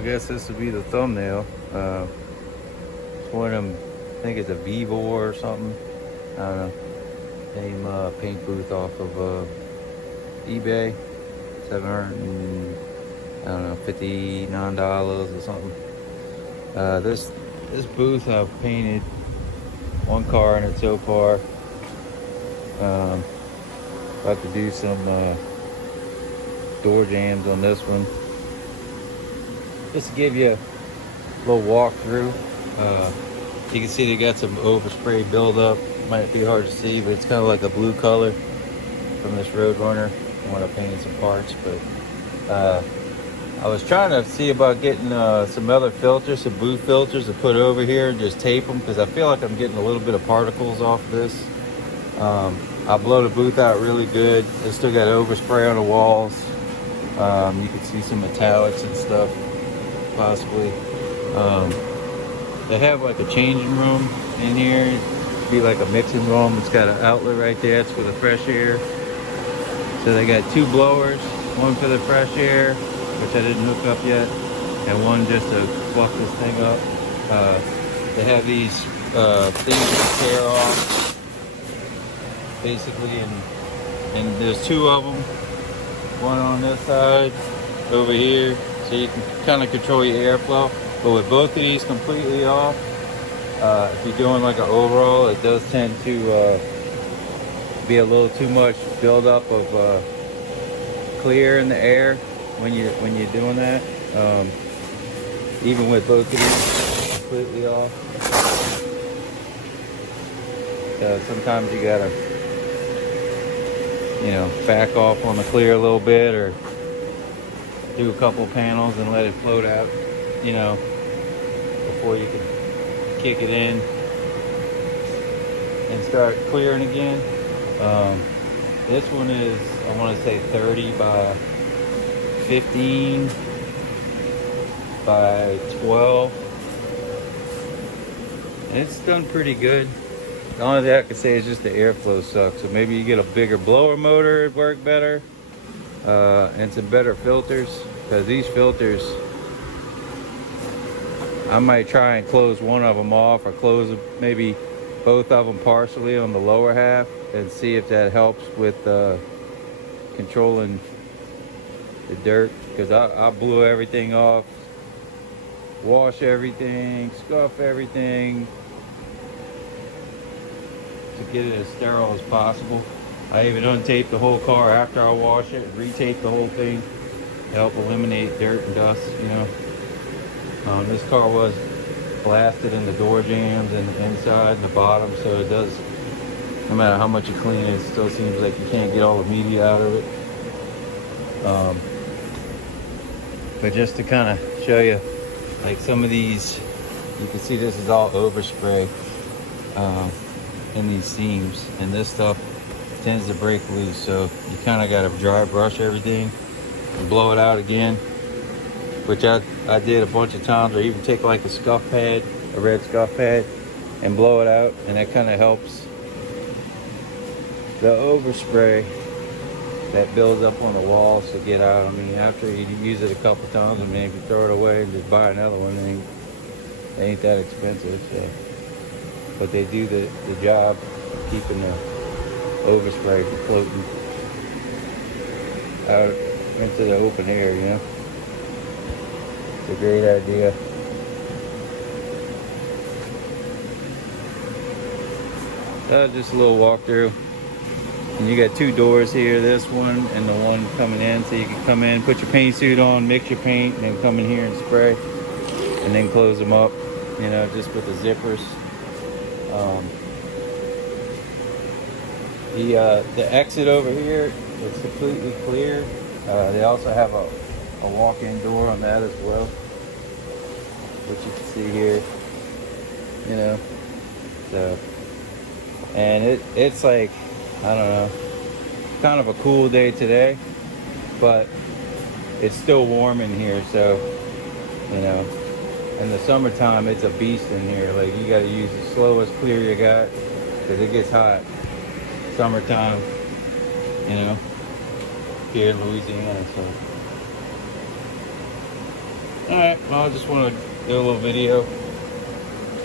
I guess this would be the thumbnail. It's one of them, I think it's a Vevor or something. I don't know. Name paint booth off of eBay. 700 and, I don't know, $59 or something. This booth I've painted one car in it so far. About to do some door jams on this one. Just to give you a little walkthrough. You can see they got some overspray buildup. Might be hard to see, but it's kind of like a blue color from this Roadrunner when I painted some parts. But I was trying to see about getting some other filters, some boot filters to put over here and just tape them, because I feel like I'm getting a little bit of particles off this. I blow the booth out really good. It's still got overspray on the walls. You can see some metallics and stuff, possibly. They have like a changing room in here. It'd be like a mixing room. It's got an outlet right there. It's for the fresh air. So they got two blowers, one for the fresh air, which I didn't hook up yet, and one just to fluff this thing up. They have these things to tear off, basically, and there's two of them. One on this side, over here, so you can kind of control your airflow. But with both of these completely off, if you're doing like an overall, it does tend to be a little too much buildup of clear in the air when you're doing that. Even with both of these completely off, sometimes you gotta, back off on the clear a little bit, or do a couple panels and let it float out, before you can kick it in and start clearing again. This one is, I want to say 30 by 15 by 12. And it's done pretty good. The only thing I can say is just the airflow sucks. So maybe you get a bigger blower motor, it'd work better. And some better filters. Because these filters, I might try and close one of them off, or close maybe both of them partially on the lower half, and see if that helps with controlling the dirt. Because I blew everything off, wash everything, scuff everything to get it as sterile as possible. I even untape the whole car after I wash it, retape the whole thing to help eliminate dirt and dust, This car was blasted in the door jams and the inside and the bottom, so it does, no matter how much you clean it, it still seems like you can't get all the media out of it. But just to kind of show you, like some of these, you can see this is all overspray in these seams, and this stuff tends to break loose, so you kind of got to dry brush everything and blow it out again, which I did a bunch of times. Or even take like a scuff pad, a red scuff pad, and blow it out, and that kind of helps the overspray that builds up on the walls to get out. I mean, after you use it a couple times, I mean, if you throw it away and just buy another one, it ain't that expensive. So. But they do the job of keeping the overspray from floating out into the open air, It's a great idea. Just a little walkthrough. And you got two doors here, this one and the one coming in, so you can come in, put your paint suit on, mix your paint, and then come in here and spray, and then close them up, just with the zippers. The exit over here is completely clear. They also have a walk-in door on that as well, which you can see here, So, and it's like, I don't know, kind of a cool day today, but it's still warm in here, so, in the summertime, it's a beast in here. Like, you gotta use the slowest clear you got, because it gets hot. Summertime, here in Louisiana, so. Alright, well, I just want to do a little video.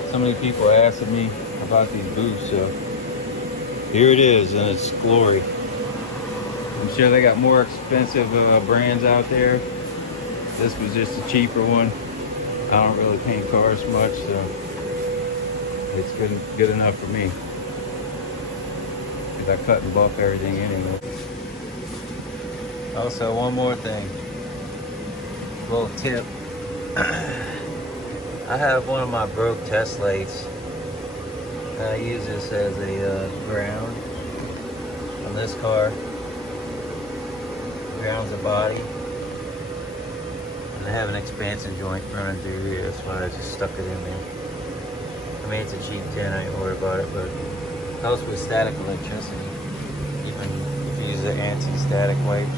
So many people are asking me about these boots, so here it is in its glory. I'm sure they got more expensive brands out there. This was just a cheaper one. I don't really paint cars much, so it's good enough for me. Because I cut and buff everything anyway. Also, one more thing. Little tip. I have one of my broke test lights. And I use this as a ground on this car. Grounds the body. And I have an expansion joint running through here. That's why I just stuck it in there. I mean, it's a cheap tin, I ain't worried about it, but it helps with static electricity. Even if you use the anti-static wipes.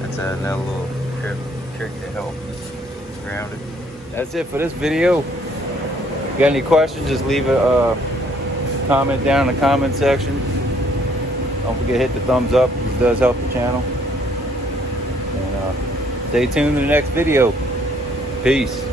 That's another little trick to help ground it. That's it for this video. If you got any questions, just leave a comment down in the comment section. Don't forget to hit the thumbs up. This does help the channel. And stay tuned to the next video. Peace.